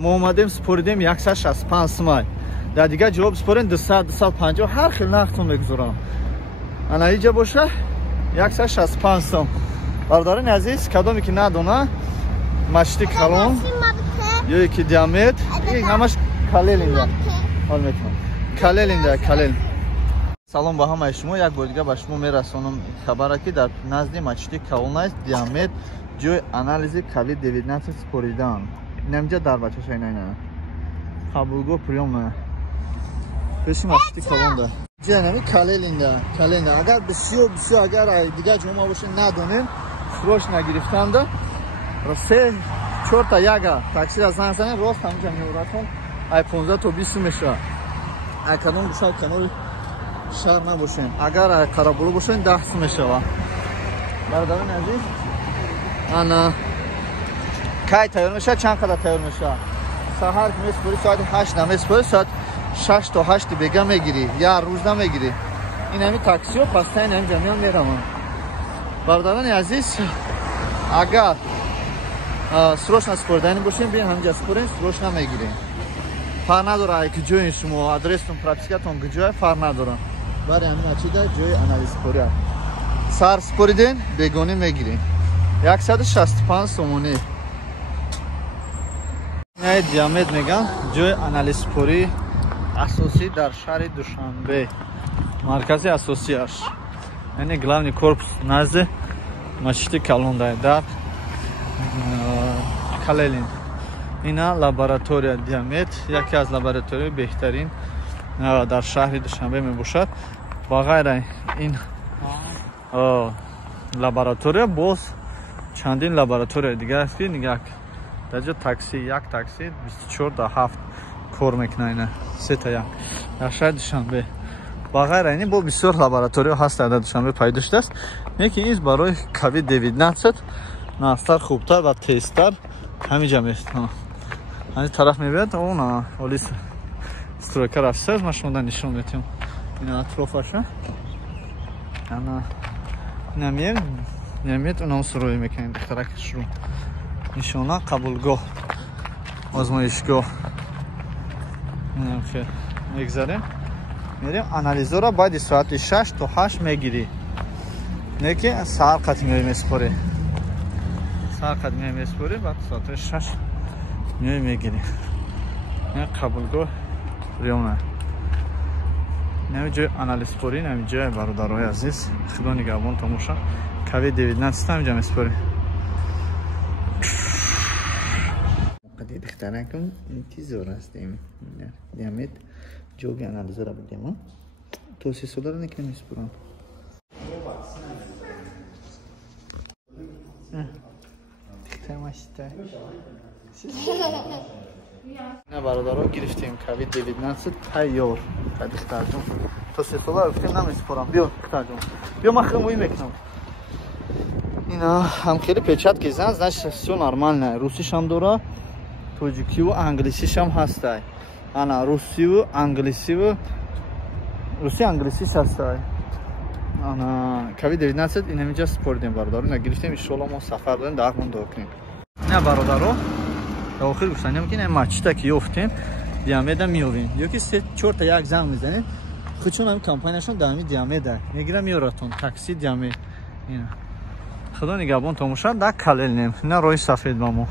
ما اومدیم سپردیم 165 سوم. در دیگه جواب سپردیم 200 250 هر خیلی نختون بگذارم. انا اینجا باشه 165 سوم. برادران عزیز کدومی که ندونه مشتی کلون یا یکی دیامت این همش کلیل اینجا. حال میکنم. کلیل اینجا کلیل. سلام با همه شما. یک بار دیگه به شما میرسونم خبری که در نزد مشتی کلون است دیامت جای آنالیز کلی 19 سپردن. نمیجا در بچه شای نه قبولگو پریوم نه بشیم مشتی کلون ده جنمی کلیل اینده اگر بسیار اگر دیگه جمعه باشه ندونیم فروش نگرفتم ده سه چهار تا یگه تاکسی از نرسنه راست همینجا میورتون ای 15 تا 20 میشه ای کنون بشه کنور شهر نباشیم اگر کرابلو باشیم 10 میشه برادران عزیز انا کی تیار میشه چند قدر تیار میشه سحر میسپری ساعت 8 نمیسپری ساعت 6 تا 8 بیگا میگیری یا روز نمیگیری این همین تاکسی و پس این همین جمعیان میرم برادران عزیز اگر سروش نسپردنی باشیم بیاین همینجا سپرین سروش نمیگیریم فرق نداره که جای شما آدرستون پراتیکتون کجای فرق نداره برای همین اچیده جای آنالیز سپری سر سپریدین بیگانی میگیریم 165 سومونی نه دیامت میگم جای آنالیز سپری اساسی در شهر دوشنبه مرکز اساسی است یعنی главный корпус نزد مشتی کلون در کللین اینا لابراتوری دیامت یکی از لابراتوری بهترین در شهر دوشنبه می باشد با غیر این لابراتوری باز چندین لابراتوری دیگه است که نگاه در جا تاکسی یک تاکسی 24 تا 7 کار میکنه اینا 3 تا 1 در شهر دوشنبه با غیر اینی با بسیار لابراتوری هست در دوشنبه پیدا شده است یکی این برای کوید 19 ناستر خوبتر و تیزتر همینجا میست همین طرف میبید اون اولیس استروکر است ما شما در نشون میتیم این اطرافشه انا نمیت اونم سروی میکنیم دخترکش رو نشونه قبولگاه آزمایشگاه خیر میگذاریم میریم آنالیزو را باید ساعت 6 تا 8 میگیری نه که سر قطعی میسپره سر قطعی میسپره بعد ساعت 6 میگیری نه قبولگاه ریونه نه جای آنالیز سپری نه جای برادرای عزیز خدا نگهبان تماشا کوید 19 هم جمع سپری قدی دخترکم انتظار هستیم دیامت جوگی آنالیز را بدیم توصیه سولا را نکنیم سپرم تماشته نه برادرها گرفتیم کوید 19 تیار دختر جون توصیه سولا را گفتیم نمیسپرم بیا دختر جون بیا من خیلی میکنم اینا هم خیلی پیچت که زن значит все нормально روسیش هم داره توجیکی و انگلیسیش هم هسته انا روسی و انگلیسی هست انا کوید 19 این همینجا سپردیم برادران نگرفتیم ان شاء الله ما سفر داریم در مون داکنیم نه برادرها آخر گفتنیم که نه ماچتا که یافتیم دیامت میویم یکی 3 4 تا یک زنگ میزنید خودشون هم کمپانیشون دائمی دیامت میگیرم میارتون تاکسی دیامت اینا خدا نگهبان تماشا در کلل نیم نه روی سفید با ما